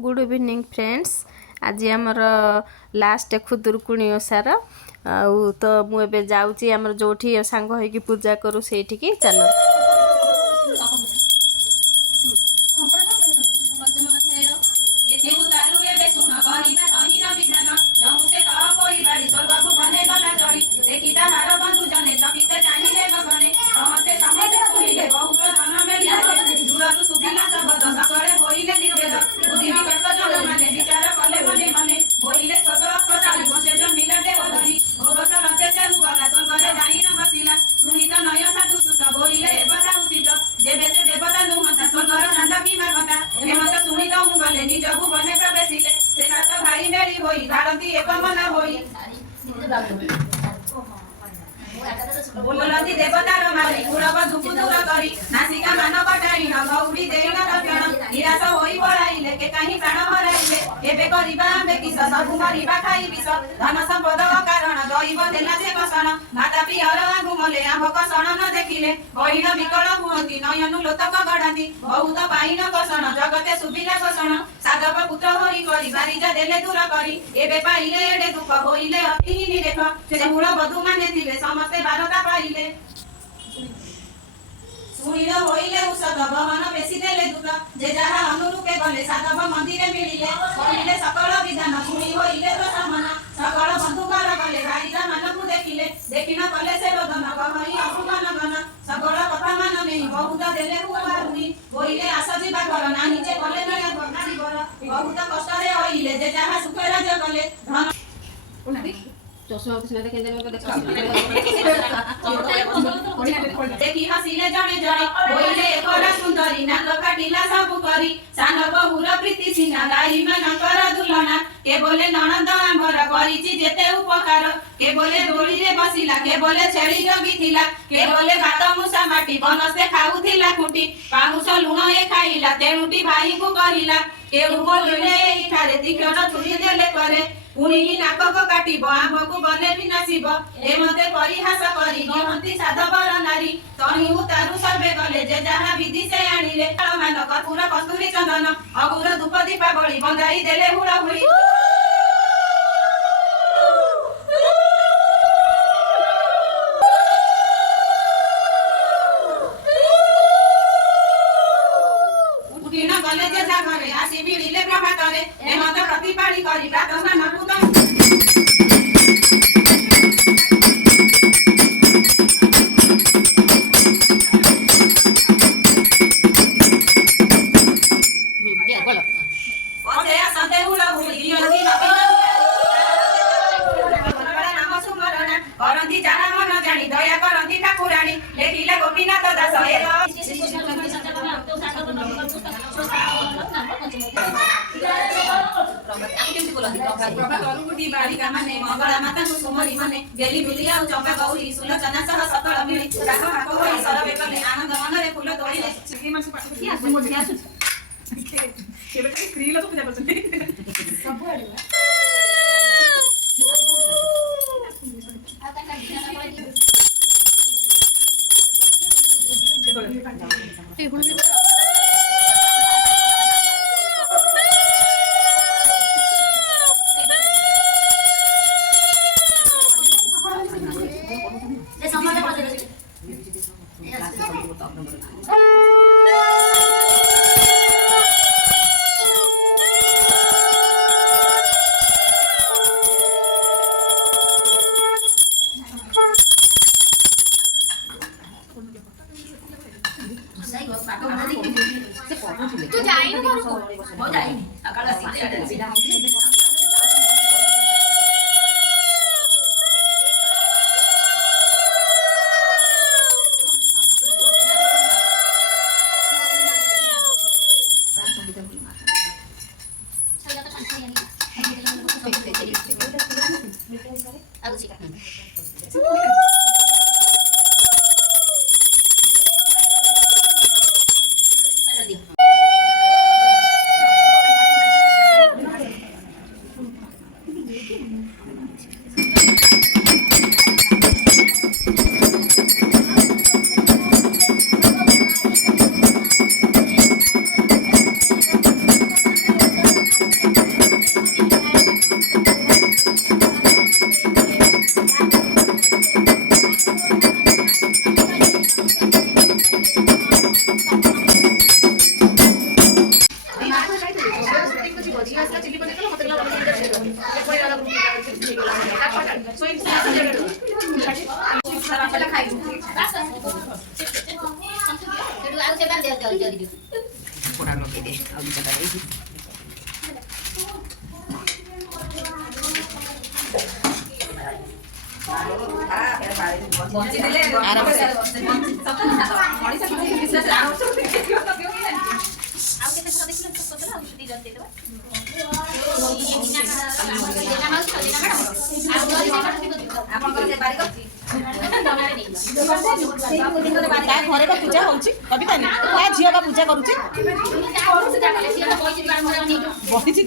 Good evening friends. आज आमर last खुदुरकुणी ओसार तो मुझे जाऊँगी आमर जो सांग होगी पूजा करूँ से चल बोलती देवतार माली गुरव दुखु दूर करी नासिका मान कटाई न गौरी देई न रक्षण निराश होई पळाइले के काहि प्राण हराइले एबे करिबा आम्बे किस सबु मरिबा खाइ विष धन संपद कारण दैव देला जे कसण माता पियर आगुमले आम्भ कसण न देखिले बहिण विकल हुअति नयनु लोतक गढाति बहुत पाइन कसण जगते सुबिला शोषण साधव पुत्र हरि करी बारिजा देले दूर करी एबे पाइले एडे दुख होइले अतिहीनी देख से मूल बधु माने थिले समस्ते बारता पाइले सुनिल होइले औषध बहन बेसी देले दुख जे जहा अनुरूपे गले साधव मंदिरे मिलिले करिले सकल विधान सुनि होइले प्रसन्न सकल बंधुकार गले बारिजा मानकु देखिले देखिन कले से रोदन गहरी अपुमान गन सकल कथा मान नहीं बहुत देले हुआरुनी होइले आशा जीवा कर नाही जे कले नय बरनानी बर बहुत कष्ट रे होइले जे जहा सुख राज गले धन देखी हसीले जड़े जड़े होइले एकरा सुंदरी नाक काटिला सब करी सान बहुर प्रीति सिना गाई मानकर दुलना के बोले ननद आंबर करिछि जेते उपकार के बोले डोली रे बसिला के बोले छेली जगिथिला के बोले भात मुसा माटी बनस्ते खाउथिला खुटी पाहुस लुण ए खाइला तेणुटी भाई को कहिला के बोले एठारे तीक्षण छुरी देले करे पुणी नाकक काटिब आम्भको गले भी नासिब ए मते परिहास करी गहंती साधवर नारी तही उतारु सर्वे गले जे जहा विधि से आनिले मान कर्पूर कस्तूरी चंदन अगुर धूप दीपावली बंधाई देले हुड़ा हुड़ी गले जे जागरे आसी मिलिले प्रभातरे ए मते प्रतिपाली करी प्रार्थना नपुत करंती जहा मन जानी दया करंती ठाकुराणी लेखिले गोपीनाथ दास बालिका माने मंगला माता सुमरी माने गेली बुली आउ चंपा गौरी सुलोचना सह सकल मिली राख हाक होई सरबे कले आनंद मनरे फूल तोड़िले सिद्धि मानसु पाठ किया सुमरी आसु केबे स्त्री लोक पूजा करछन सब आडे तू जाइनु घरको म जाइनि सकाळ सीधा ଘରେ ବା ପୂଜା ହଉଛି କବିତା ତା ଝିଅ ବା ପୂଜା କରୁଛି ବସିଛି